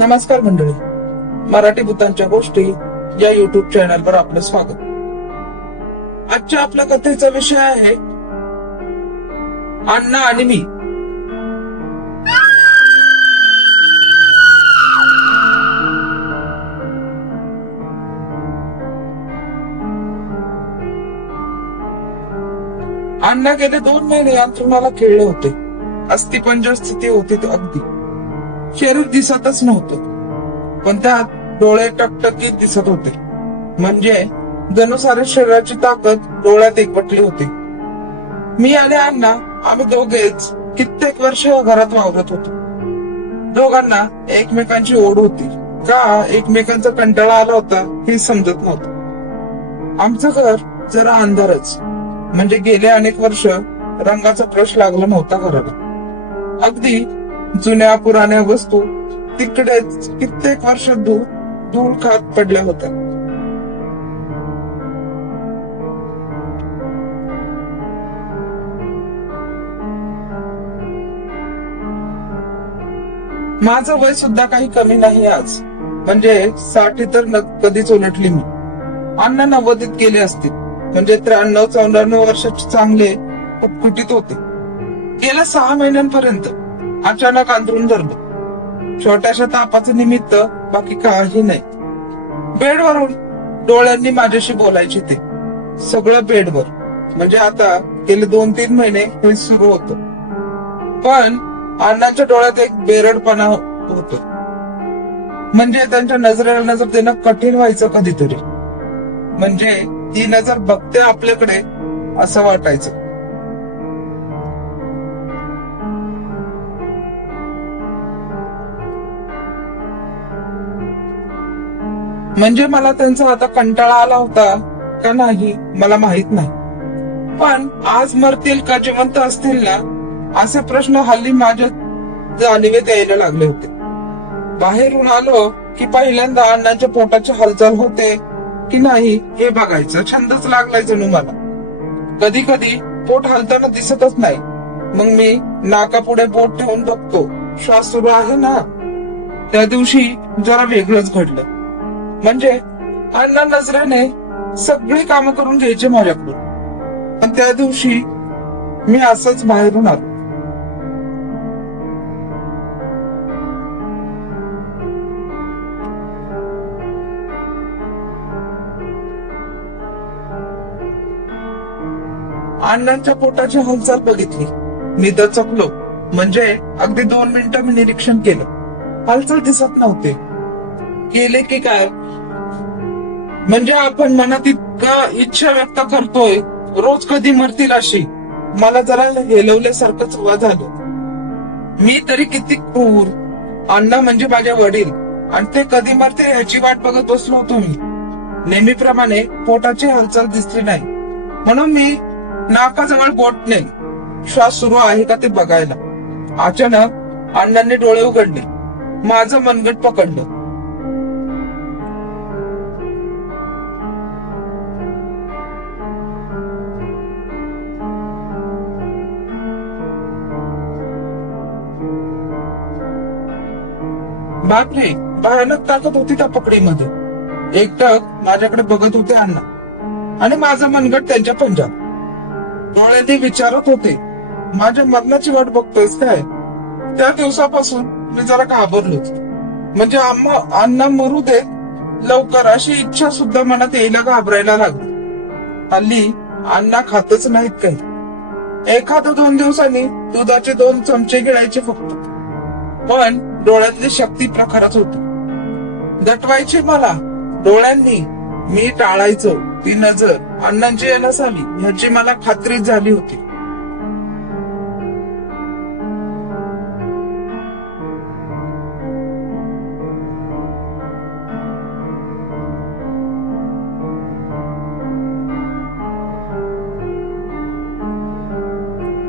नमस्कार मंडळी, मराठी भूतांच्या गोष्टी या युट्यूब चॅनलवर आपलं स्वागत. आजच्या आपल्या कथेचा विषय आहे अण्णा आणि मी. अण्णा गेले 2 महिने अंथरुणाला खेळले होते. अस्थिपंजर स्थिती होती तो अगदी. शरीर दिसतच नव्हतं, पण त्यात डोळे टकटकीत दिसत होते. म्हणजे जणू सारे शरीराची ताकद डोळ्यात एकवटली होती. मी आणि अण्णा आम्ही दोघेच कित्येक वर्ष घरात वावरत होतो. दोघांना एकमेकांची ओढ होती का एकमेकांचा कंटाळा आला होता हे समजत नव्हतं. आमचं घर जरा अंधारच, म्हणजे गेले अनेक वर्ष रंगाचा ब्रश लागला नव्हता घराला. अगदी जुन्या पुराण्या वस्तू तिकडेच कित्येक वर्ष धूळ खात पडल्या होत्या. माझं वय सुद्धा काही कमी नाही आज, म्हणजे 60 तर कधीच उलटली मी. अण्णा 90 गेले असतील, म्हणजे 93-94 वर्षाचे चांगले कुटकुटीत होते. गेल्या 6 महिन्यांपर्यंत अचानक अंथरूण धरलं. छोट्याशा तापाचं निमित्त, बाकी काही नाही. बेडवरून डोळ्यांनी माझ्याशी बोलायचे ते. सगळं बेडवर. म्हणजे आता गेले 2-3 महिने हे सुरू होतं. पण अण्णांच्या डोळ्यात एक बेरडपणा होत. म्हणजे त्यांच्या नजरेला नजर देणं कठीण व्हायचं कधीतरी. म्हणजे ती नजर बघते आपल्याकडे असं वाटायचं. म्हणजे मला त्यांचा आता कंटाळा आला होता का नाही मला माहित नाही. पण आज मरतील का जिवंत असतील ना, असे प्रश्न हल्ली माझ्या जाणीवेत यायला लागले होते. बाहेरून आलो की पहिल्यांदा अण्णांच्या पोटाची हालचाल होते की नाही हे बघायचं छंदच लागलाय जणू मला. कधी कधी पोट हलताना दिसतच नाही. मग मी नाकापुढे बोट ठेवून बघतो, श्वास सुरू आहे ना. त्या दिवशी जरा वेगळंच घडलं. म्हणजे अण्णा नजरेने सगळी कामं करून घ्यायचे माझ्याकडून, पण त्या दिवशी मी असंच बाहेरून आलो. अण्णांच्या पोटाची हालचाल बघितली. मी दचकलो. म्हणजे अगदी 2 मिनिटं मी निरीक्षण केलं. हालचाल दिसत नव्हते. गेले की काय, म्हणजे आपण मनात इतका इच्छा व्यक्त करतोय रोज कधी मरतील अशी. मला जरा हेलवल्यासारखंच झालं. मी तरी किती क्रूर. अण्णा म्हणजे माझे वडील, आणि ते कधी मरतील ह्याची वाट बघत बसलो होतो मी. नेहमीप्रमाणे पोटाची हालचाल दिसली नाही, म्हणून मी नाकाजवळ बोट नेली, श्वास सुरू आहे का ते बघायला. अचानक अण्णांनी डोळे उघडले. माझं मनगट पकडलं. बापरे, भयानक ताकद होती त्या पकडीमध्ये. एकटक माझ्याकडे बघत होते अण्णा, आणि माझं मनगट त्यांच्या पंजात. डोळ्यांनी विचारत होते, माझ्या मरणाची वाट बघतोयस काय? त्या दिवसापासून मी जरा घाबरलोच. म्हणजे अण्णा मरू दे लवकर अशी इच्छा सुद्धा मनात यायला घाबरायला लागली. हल्ली अण्णा खातच नाहीत काही. 1-2 दिवसांनी दुधाचे 2 चमचे गिळायचे फक्त. पण डोळ्यातली शक्ती प्रखरच होती. दटवायची मला डोळ्यांनी. मी टाळायचो ती नजर अण्णांची नसावी ह्याची मला खात्री झाली होती.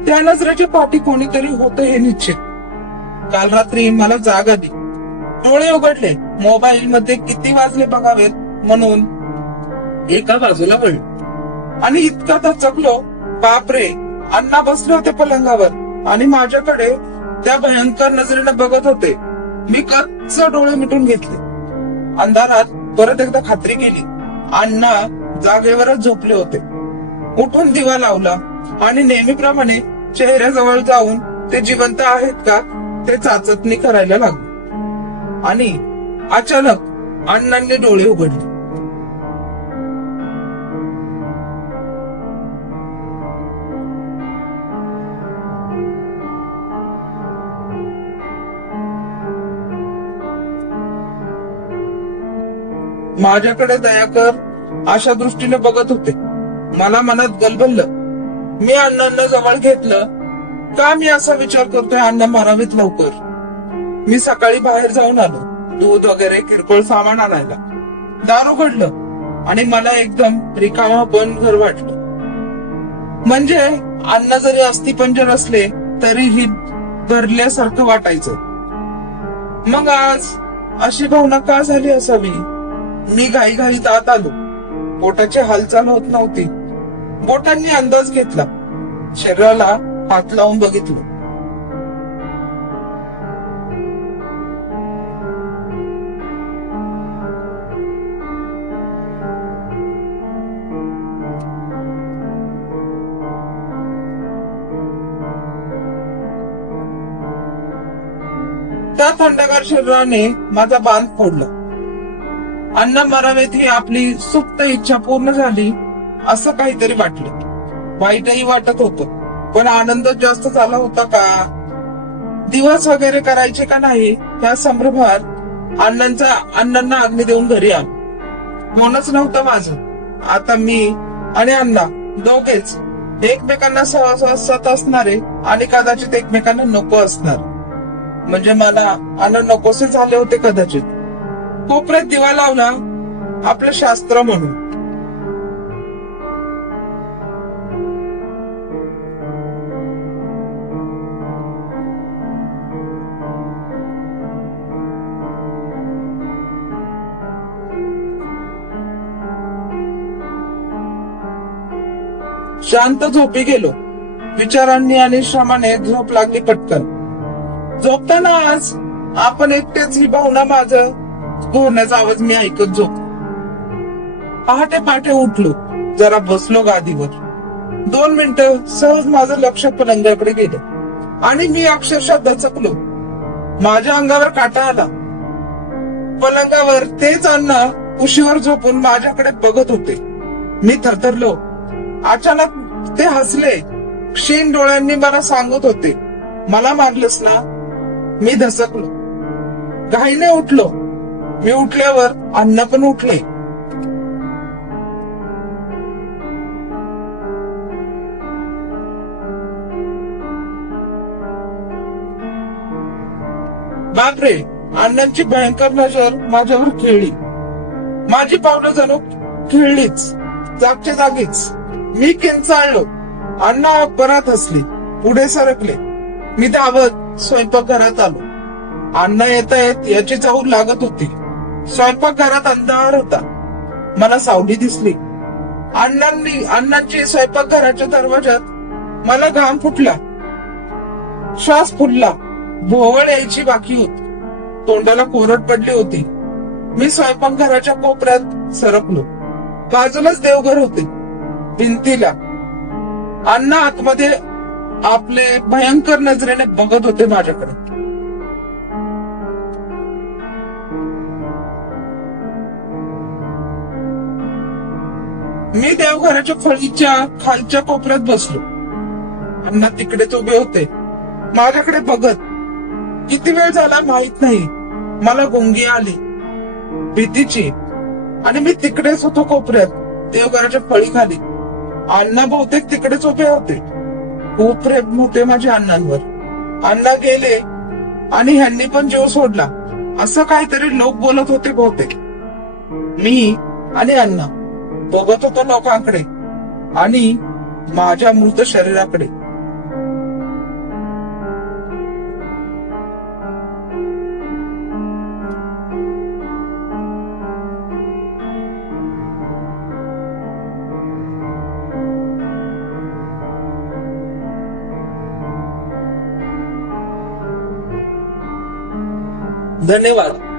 त्या नजरेच्या पाठी कोणीतरी होतं हे निश्चित. काल रात्री मला जाग आली. डोळे उघडले. मोबाईल मध्ये किती वाजले बघावेत म्हणून एका बाजूला वळलो, आणि इतका दचकलो. बापरे, अण्णा बसले होते पलंगावर आणि माझ्याकडे त्या भयंकर नजरेने बघत होते. मी कच्च डोळे मिटून घेतले. अंधारात परत एकदा खात्री केली. अण्णा जागेवरच झोपले होते. उठून दिवा लावला आणि नेहमीप्रमाणे चेहऱ्याजवळ जाऊन ते जिवंत आहेत का ते चाचपणी करायला लागलो. आणि अचानक अण्णांनी डोळे उघडले. माझ्याकडे दयाकर अशा दृष्टीने बघत होते. मला मनात गलबललं. मी अण्णांना जवळ घेतलं. का मी असा विचार करतोय अण्णा मारावेत लवकर. मी सकाळी बाहेर जाऊन आलो, दूध वगैरे किरकोळ सामान आणायला. दार उघडलं आणि मला एकदम रिकामा बंद घर वाटलं. म्हणजे अण्णा जरी अस्थिपंजर असले तरीही धरल्यासारखं वाटायचं. मग आज अशी भावना का झाली असावी. मी घाईघाईत आत आलो. पोटाची हालचाल होत नव्हती. बोटांनी अंदाज घेतला. शरीराला हात लावून बघितलं. त्या थंडगार शरीराने माझा बांध फोडला. अण्णा मारावेत ही आपली सुप्त इच्छा पूर्ण झाली असं काहीतरी वाटलं. वाईटही वाटत होतं, पण आनंद जास्त झाला होता का. दिवस वगैरे करायचे का नाही या संभ्रमात अण्णांना अग्नी देऊन घरी आलो. कोणच नव्हतं माझं. आता मी आणि अण्णा दोघेच एकमेकांना सहवासात असणारे आणि कदाचित एकमेकांना नको असणार. म्हणजे मला अण्णा नकोसे झाले होते कदाचित. कोपऱ्यात दिवा लावला, आपलं शास्त्र म्हणून. शांत झोपी गेलो. विचारांनी आणि श्रमाने झोप लागली पटकन. झोपताना आज आपण एकटेच ही भावना माझं घोरण्याचा आवाज मी ऐकत झोप. पहाटे पहाटे उठलो. जरा बसलो गादीवर. 2 मिनिटं सहज माझं लक्ष पलंगाकडे गेलं आणि मी अक्षरशः दचकलो. माझ्या अंगावर काटा आला. पलंगावर तेच अण्णा उशीवर झोपून माझ्याकडे बघत होते. मी थरथरलो. अचानक ते हसले. क्षीण डोळ्यांनी मला सांगत होते, मला मारलंस ना. मी धसकलो. घाईने उठलो. मी उठल्यावर अण्णा पण उठले. बापरे, अण्णांची भयंकर नजर माझ्यावर खेळली. माझी पावलं जणू खेळलीच, जागच्या जागीच. मी किंचाळलो. अण्णा परत हसली. पुढे सरकले. मी धावत स्वयंपाकघरात आलो. अण्णा येत आहेत याची चाहूल लागत होती. स्वयंपाकघरात अंधार होता. मला सावली दिसली. अण्णांची स्वयंपाकघराच्या दरवाजात मला घाम फुटला. श्वास फुलला. भोवळ यायची बाकी होती. तोंडाला कोरड पडली होती. मी स्वयंपाकघराच्या कोपऱ्यात सरकलो. बाजूलाच देवघर होते. भिंतीला अण्णा आतमध्ये आपले भयंकर नजरेने बघत होते माझ्याकडे. मी देवघराच्या फळीच्या खालच्या कोपऱ्यात बसलो. अण्णा तिकडेच उभे होते माझ्याकडे बघत. किती वेळ झाला माहित नाही. मला गुंगी आली भीतीची आणि मी तिकडेच होतो कोपऱ्यात देवघराच्या फळी खाली. अण्णा बहुतेक तिकडेच उभे होते. खूप प्रेम होते माझ्या अण्णांवर. अण्णा गेले आणि ह्यांनी पण जीव सोडला असं काहीतरी लोक बोलत होते बहुतेक. मी आणि अण्णा बघत होतो लोकांकडे आणि माझ्या मृत शरीराकडे. धन्यवाद.